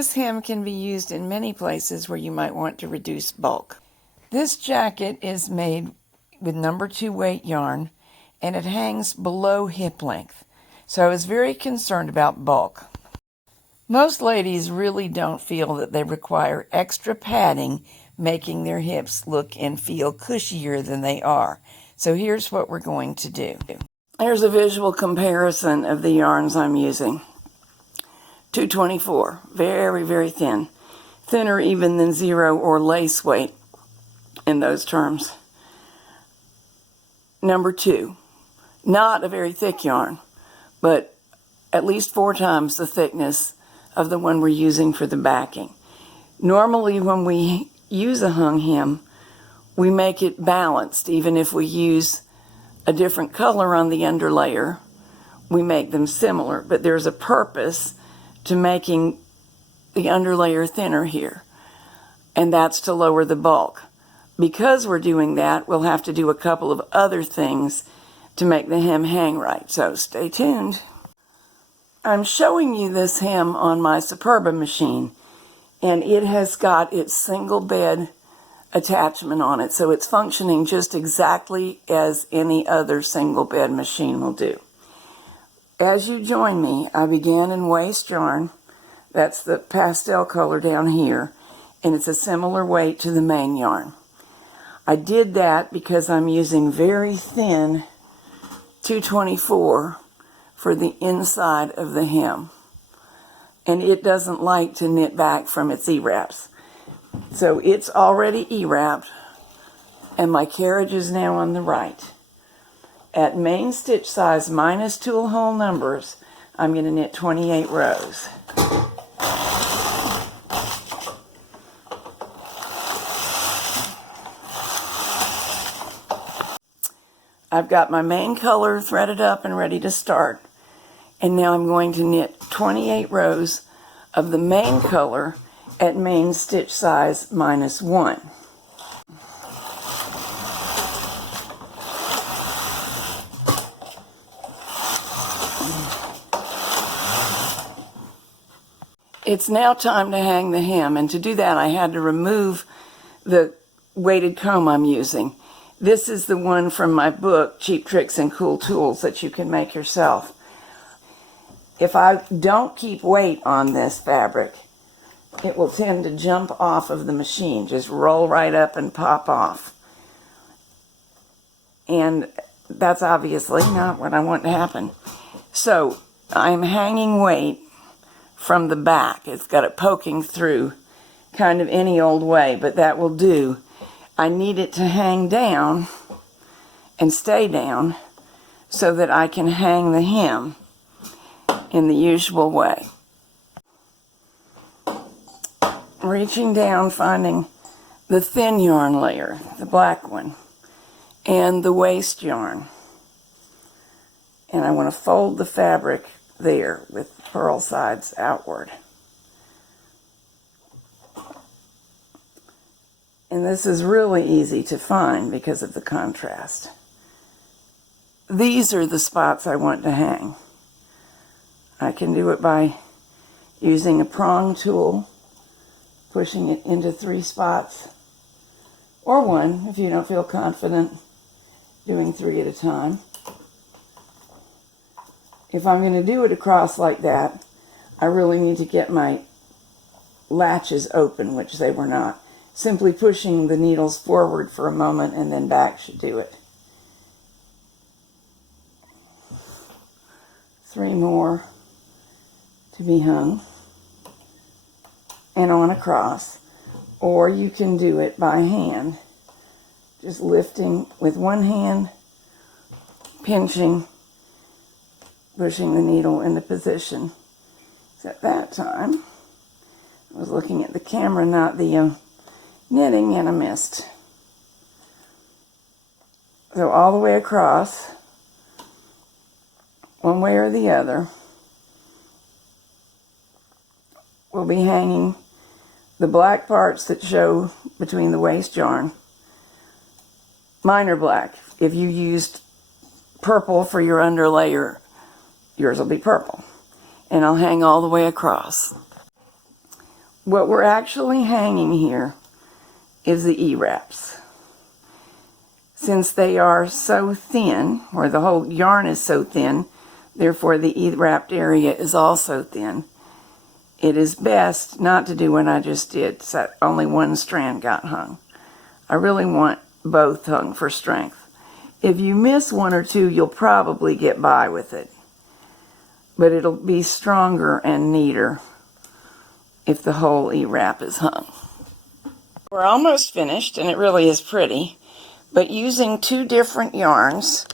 This hem can be used in many places where you might want to reduce bulk. This jacket is made with number 2 weight yarn, and it hangs below hip length, so I was very concerned about bulk. Most ladies really don't feel that they require extra padding, making their hips look and feel cushier than they are. So here's what we're going to do. Here's a visual comparison of the yarns I'm using. 224, very, very thin. Thinner even than zero or lace weight in those terms. Number 2, not a very thick yarn, but at least 4 times the thickness of the one we're using for the backing. Normally when we use a hung hem, we make it balanced. Even if we use a different color on the underlayer, we make them similar, but there's a purpose to making the underlayer thinner here, and that's to lower the bulk. Because we're doing that, we'll have to do a couple of other things to make the hem hang right, so stay tuned. I'm showing you this hem on my Superba machine, and it has got its single bed attachment on it, so it's functioning just exactly as any other single bed machine will do. As you join me, I began in waste yarn. That's the pastel color down here, and it's a similar weight to the main yarn. I did that because I'm using very thin 224 for the inside of the hem, and it doesn't like to knit back from its E-wraps. So it's already E-wrapped, and my carriage is now on the right. At main stitch size minus tool hole numbers, I'm going to knit 28 rows. I've got my main color threaded up and ready to start. And now I'm going to knit 28 rows of the main color at main stitch size minus 1. It's now time to hang the hem, and to do that I had to remove the weighted comb I'm using. This is the one from my book, Cheap Tricks and Cool Tools, that you can make yourself. If I don't keep weight on this fabric, it will tend to jump off of the machine, just roll right up and pop off. And that's obviously not what I want to happen. So I'm hanging weight from the back. It's got it poking through kind of any old way, but that will do. I need it to hang down and stay down so that I can hang the hem in the usual way. Reaching down, finding the thin yarn layer, the black one, and the waste yarn. And I want to fold the fabric there with purl sides outward. And this is really easy to find because of the contrast. These are the spots I want to hang. I can do it by using a prong tool, pushing it into 3 spots, or 1 if you don't feel confident doing 3 at a time. If I'm going to do it across like that, I really need to get my latches open, which they were not. Simply pushing the needles forward for a moment and then back should do it. 3 more to be hung and on across, or you can do it by hand, just lifting with one hand, pinching, pushing the needle into position. So at that time I was looking at the camera, not the knitting, and I missed. So all the way across, one way or the other, we'll be hanging the black parts that show between the waste yarn. Mine are black. If you used purple for your underlayer, yours will be purple. And I'll hang all the way across. what we're actually hanging here is the E-wraps. Since they are so thin, or the whole yarn is so thin, therefore the E-wrapped area is also thin, it is best not to do what I just did, so only one strand got hung. I really want both hung for strength. If you miss one or two, you'll probably get by with it, but it'll be stronger and neater if the whole E-wrap is hung. We're almost finished, and it really is pretty, but using two different yarns,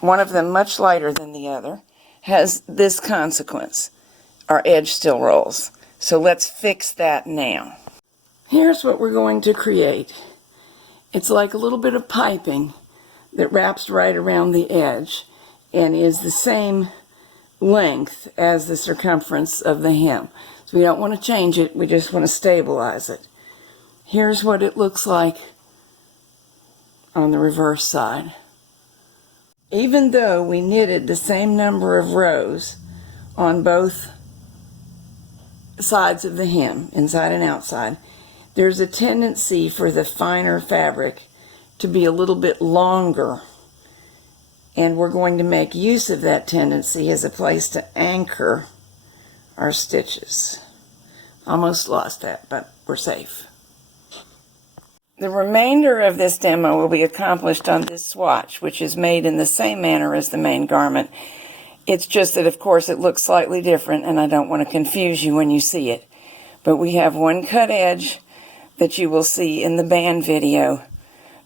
one of them much lighter than the other, has this consequence. Our edge still rolls. So let's fix that now. Here's what we're going to create. It's like a little bit of piping that wraps right around the edge and is the same length as the circumference of the hem. So we don't want to change it, we just want to stabilize it. Here's what it looks like on the reverse side. Even though we knitted the same number of rows on both sides of the hem, inside and outside, there's a tendency for the finer fabric to be a little bit longer, and we're going to make use of that tendency as a place to anchor our stitches. Almost lost that, but we're safe. The remainder of this demo will be accomplished on this swatch, which is made in the same manner as the main garment. It's just that, of course, it looks slightly different, and I don't want to confuse you when you see it. But we have one cut edge that you will see in the band video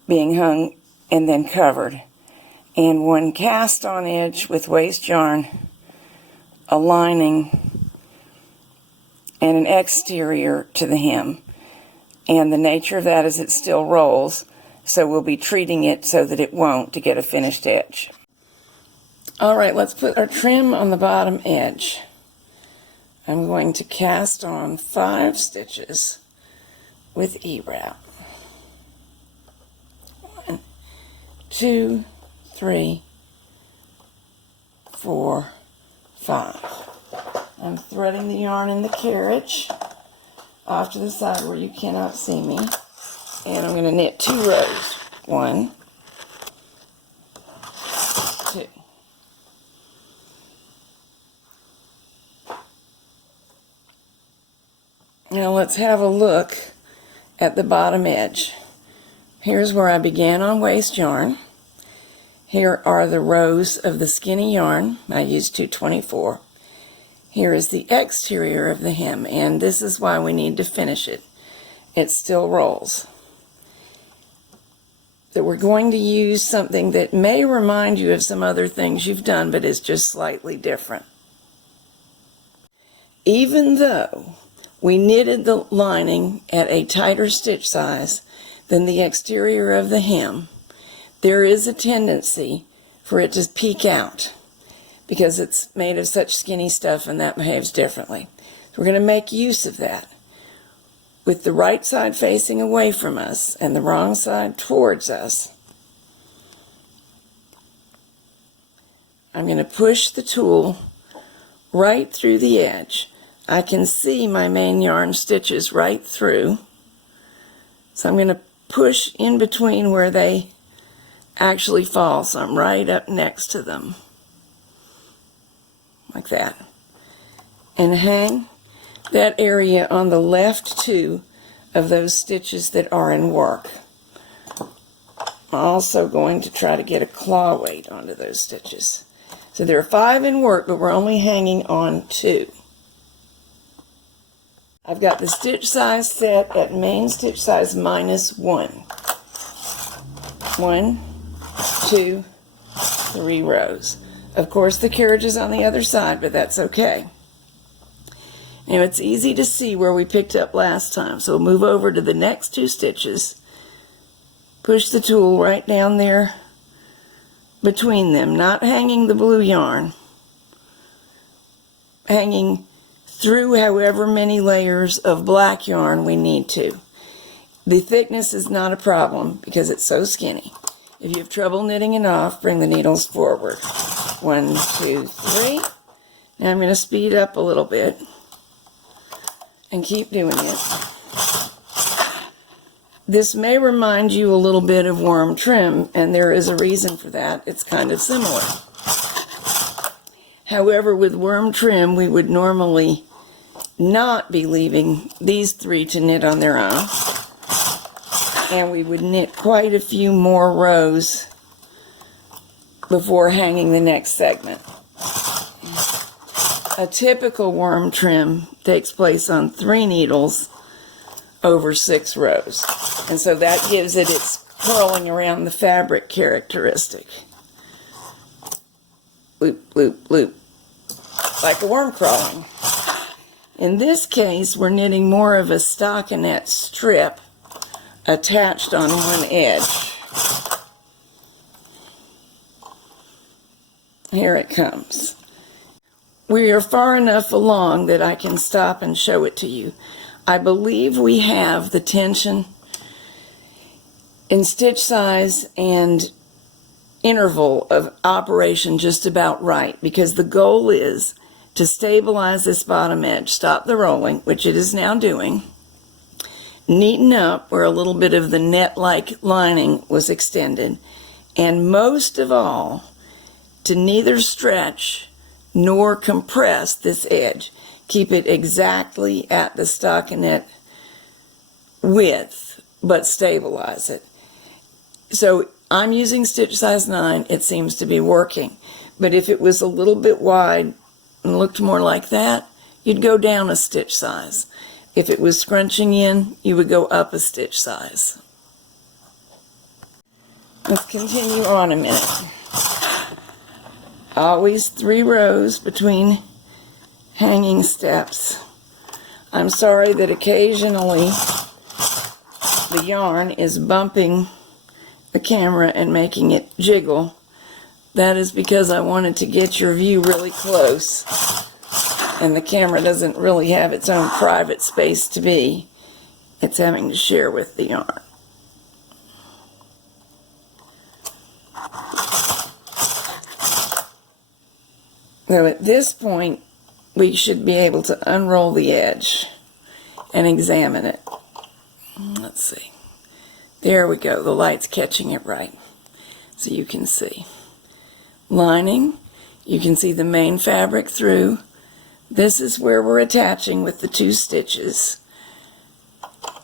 being hung and then covered, and one cast on edge with waste yarn, a lining, and an exterior to the hem. And the nature of that is it still rolls, so we'll be treating it so that it won't to get a finished edge. Alright, let's put our trim on the bottom edge. I'm going to cast on 5 stitches with E-wrap. 1, 2, 3, 4, 5. I'm threading the yarn in the carriage off to the side where you cannot see me, and I'm going to knit 2 rows. 1, 2. Now let's have a look at the bottom edge. Here's where I began on waste yarn. Here are the rows of the skinny yarn. I used 224. Here is the exterior of the hem, and this is why we need to finish it. It still rolls. That we're going to use something that may remind you of some other things you've done, but is just slightly different. Even though we knitted the lining at a tighter stitch size than the exterior of the hem, there is a tendency for it to peek out because it's made of such skinny stuff and that behaves differently. So we're going to make use of that. With the right side facing away from us and the wrong side towards us, I'm going to push the tool right through the edge. I can see my main yarn stitches right through, so I'm going to push in between where they actually fall, so I'm right up next to them, like that, and hang that area on the left 2 of those stitches that are in work. I'm also going to try to get a claw weight onto those stitches. So there are 5 in work, but we're only hanging on 2. I've got the stitch size set at main stitch size minus 1. 1, 2, 3 rows. Of course, the carriage is on the other side, but that's okay. Now, it's easy to see where we picked up last time, so we'll move over to the next 2 stitches, push the tool right down there between them, not hanging the blue yarn, hanging through however many layers of black yarn we need to. The thickness is not a problem because it's so skinny. If you have trouble knitting it off, bring the needles forward. 1, 2, 3. Now I'm going to speed up a little bit. and keep doing it. This may remind you a little bit of worm trim, and there is a reason for that. It's kind of similar. However, with worm trim, we would normally not be leaving these three to knit on their own, and we would knit quite a few more rows before hanging the next segment. A typical worm trim takes place on 3 needles over 6 rows, and so that gives it its curling around the fabric characteristic. Loop, loop, loop, like a worm crawling. In this case, we're knitting more of a stockinette strip attached on one edge. Here it comes. We are far enough along that I can stop and show it to you. I believe we have the tension in stitch size and interval of operation just about right, because the goal is to stabilize this bottom edge, stop the rolling, which it is now doing, neaten up where a little bit of the net-like lining was extended, and most of all, to neither stretch nor compress this edge. Keep it exactly at the stockinette width, but stabilize it. So I'm using stitch size 9. It seems to be working. But if it was a little bit wide and looked more like that, you'd go down a stitch size. If it was scrunching in, you would go up a stitch size. Let's continue on a minute. Always 3 rows between hanging steps. I'm sorry that occasionally the yarn is bumping the camera and making it jiggle. That is because I wanted to get your view really close, and the camera doesn't really have its own private space to be. It's having to share with the yarn. So at this point, we should be able to unroll the edge and examine it. Let's see. There we go. The light's catching it right, so you can see. Lining, you can see the main fabric through. This is where we're attaching with the 2 stitches.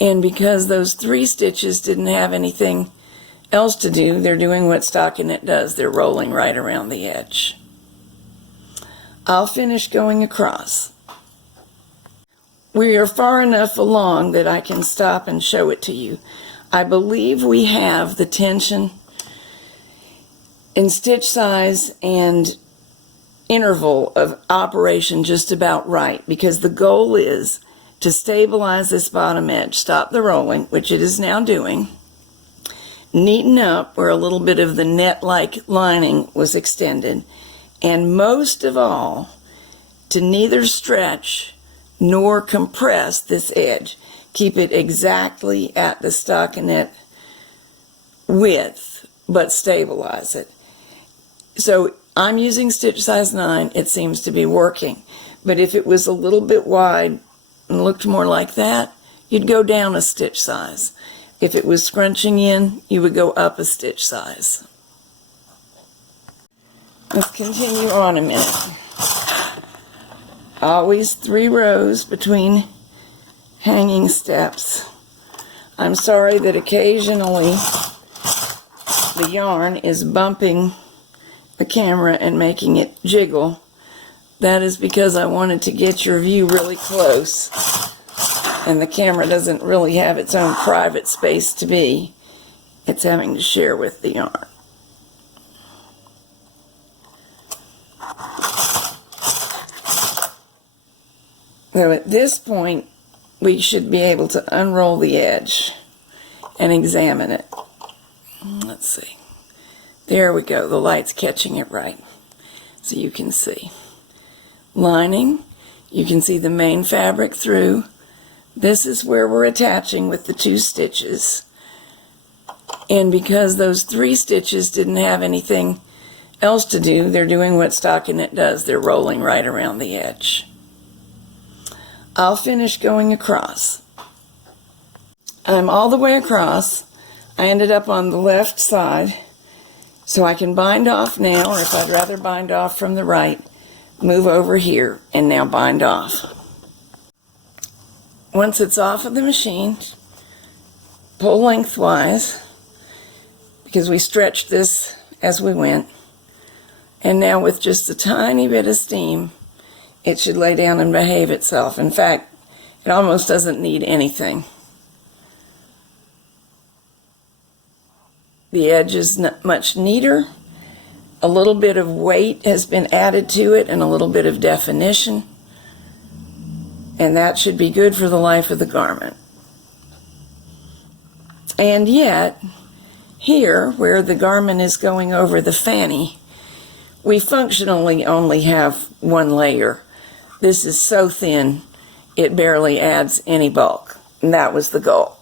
And because those 3 stitches didn't have anything else to do, they're doing what stockinette does. They're rolling right around the edge. I'll finish going across. We are far enough along that I can stop and show it to you. I believe we have the tension in stitch size and interval of operation just about right, because the goal is to stabilize this bottom edge, stop the rolling, which it is now doing, neaten up where a little bit of the net-like lining was extended, and most of all, to neither stretch nor compress this edge. Keep it exactly at the stockinette width, but stabilize it. So I'm using stitch size 9. It seems to be working. But if it was a little bit wide and looked more like that, you'd go down a stitch size. If it was scrunching in, you would go up a stitch size. Let's continue on a minute. Always 3 rows between hanging steps. I'm sorry that occasionally the yarn is bumping the camera and making it jiggle. That is because I wanted to get your view really close, and the camera doesn't really have its own private space to be. It's having to share with the yarn. So at this point, we should be able to unroll the edge and examine it. Let's see. There we go. The light's catching it right, so you can see. Lining, you can see the main fabric through. This is where we're attaching with the 2 stitches. And because those 3 stitches didn't have anything else to do, they're doing what stockinette does. They're rolling right around the edge. I'll finish going across. I'm all the way across. I ended up on the left side, so I can bind off now, or if I'd rather bind off from the right, move over here and now bind off. Once it's off of the machine, pull lengthwise, because we stretched this as we went, and now with just a tiny bit of steam, it should lay down and behave itself. In fact, it almost doesn't need anything. The edge is much neater. A little bit of weight has been added to it and a little bit of definition. And that should be good for the life of the garment. And yet, here, where the garment is going over the fanny, we functionally only have one layer. This is so thin, it barely adds any bulk. And that was the goal.